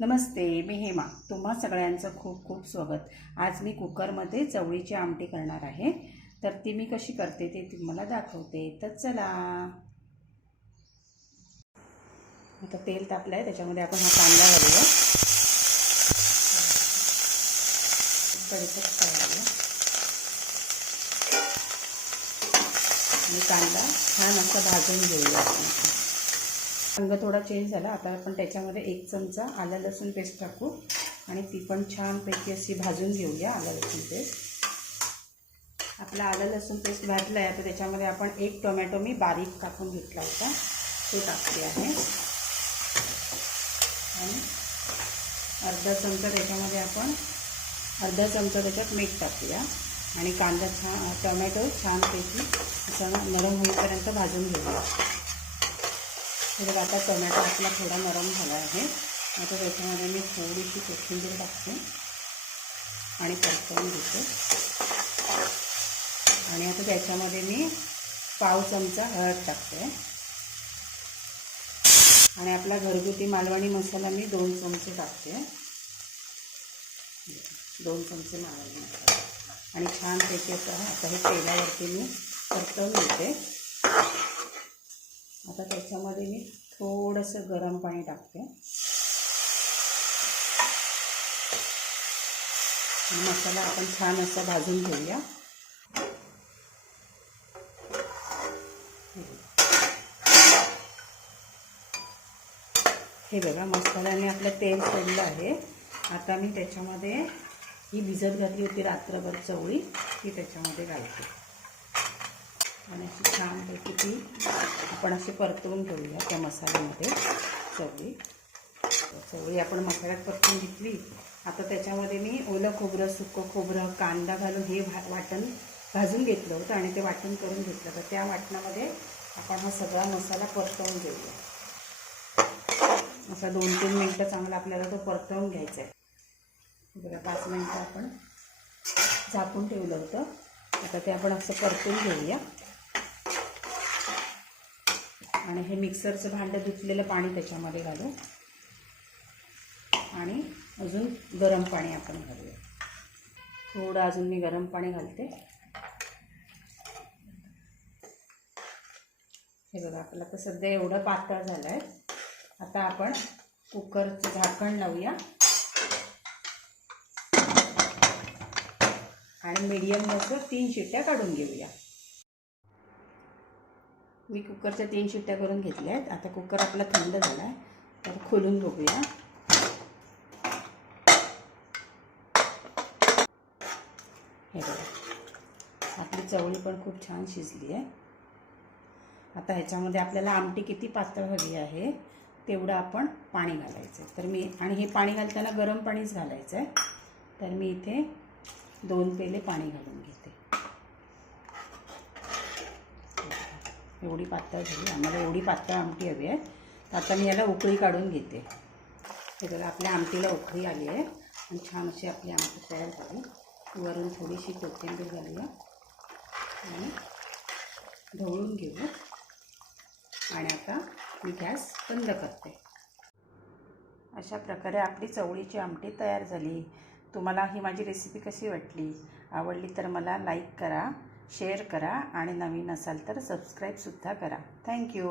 नमस्ते, मी हेमा. तुम्हा सगळ्यांचं खूप खूप स्वागत. आज मी कुकरमध्ये चवळीची आमटी करणार आहे. तर ती मी कशी करते ते तुम्हाला दाखवते. तर चला. आता तेल तापलं आहे, त्याच्यामध्ये आपण हा कांदा घालूया. कढीपत्ता घालूया आणि कांदा छान असा भाजून घेऊया. रंग थोडा चेंज झाला. आता आपण त्याच्यामध्ये 1 चमचा आलं लसूण पेस्ट टाकू आणि ती पण छानपैकी अशी भाजून घेऊया. आलं लसूण पेस्ट, आपला आलं लसूण पेस्ट भाजलं आहे. तर त्याच्यामध्ये आपण 1 टोमॅटो मी बारीक कापून घेतला होता, तो टाकते आहे आणि अर्धा चमचा त्याच्यामध्ये आपण त्याच्यात मीठ टाकूया आणि कांदा टोमॅटो छानपैकी असं नरम होईपर्यंत भाजून घेऊया. तर आता टोमॅटो आपला थोडा नरम झाला आहे. आता त्याच्यामध्ये मी थोडीशी कोथिंबीर टाकते आणि परतवून घेते. आणि आता त्याच्यामध्ये मी पाव चमचा हळद टाकते आणि आपला घरगुती मालवणी मसाला मी 2 चमचे टाकते. 2 चमचे मालवणी मसाला आणि छानपैकी असं आता हे तेलावरती मी परतवून घेते. आता त्याच्यामध्ये मी थोडंसं गरम पाणी टाकते आणि मसाला आपण छान असा भाजून घेऊया. हे बघा, मसाल्याने आपलं तेल सोडलं आहे. आता मी त्याच्यामध्ये ही भिजत घातली होती रात्रभर चवळी, ती त्याच्यामध्ये घालते आणि अशी छानपैकी ती आपण अशी परतवून घेऊया त्या मसाल्यामध्ये. चवळी आपण मसाल्यात परतून घेतली. आता त्याच्यामध्ये मी ओलं खोबरं, सुकं खोबरं, कांदा घालून हे वाटण भाजून घेतलं होतं आणि ते वाटण करून घेतलं. तर त्या वाटणामध्ये आपण हा सगळा मसाला परतवून घेऊया. असा 2-3 मिनटं चांगला आपल्याला तो परतवून घ्यायचा आहे. बघा, 5 मिनटं आपण झाकून ठेवलं होतं. आता ते आपण असं परतून घेऊया आणि हे मिक्सरचं भांडं धुतलेलं पाणी त्याच्यामध्ये घालू आणि अजून गरम पाणी आपण घालूया. थोडं अजून मी गरम पाणी घालते. हे बघा, आपलं तर सध्या एवढं पातळ झालं आहे. आता आपण कुकरचं झाकण लावूया आणि मीडियम गॅसवर 3 शिट्ट्या काढून घेऊया. मी कुकरच्या 3 शिट्ट्या करून घेतल्या आहेत. आता कुकर आपला थंड झाला आहे, तर खोलून बघूया. हे बघा, आपली चवळी पण खूप छान शिजली आहे. आता ह्याच्यामध्ये आपल्याला आमटी किती पातळ हवी आहे तेवढं आपण पाणी घालायचं आहे. तर मी हे पाणी घालताना गरम पाणीच घालायचं आहे. तर मी इथे 2 पेले पाणी घालून घेते. एवढी पातळ झाली, आम्हाला एवढी पातळ आमटी हवी आहे. तर आता मी याला उकळी काढून घेते. हे बघा, आपल्या आमटीला उकळी आली आहे आणि छान अशी आपली आमटी तयार झाली. वरून थोडीशी कोथिंबीर घालूया आणि ढवळून घेऊ. आणि आता मी गॅस बंद करते. अशा प्रकारे आपली चवळीची आमटी तयार झाली. तुम्हाला ही माझी रेसिपी कशी वाटली? आवडली तर मला लाईक करा, शेअर करा आणि नवीन असाल तर सबस्क्राईबसुद्धा करा. थँक्यू.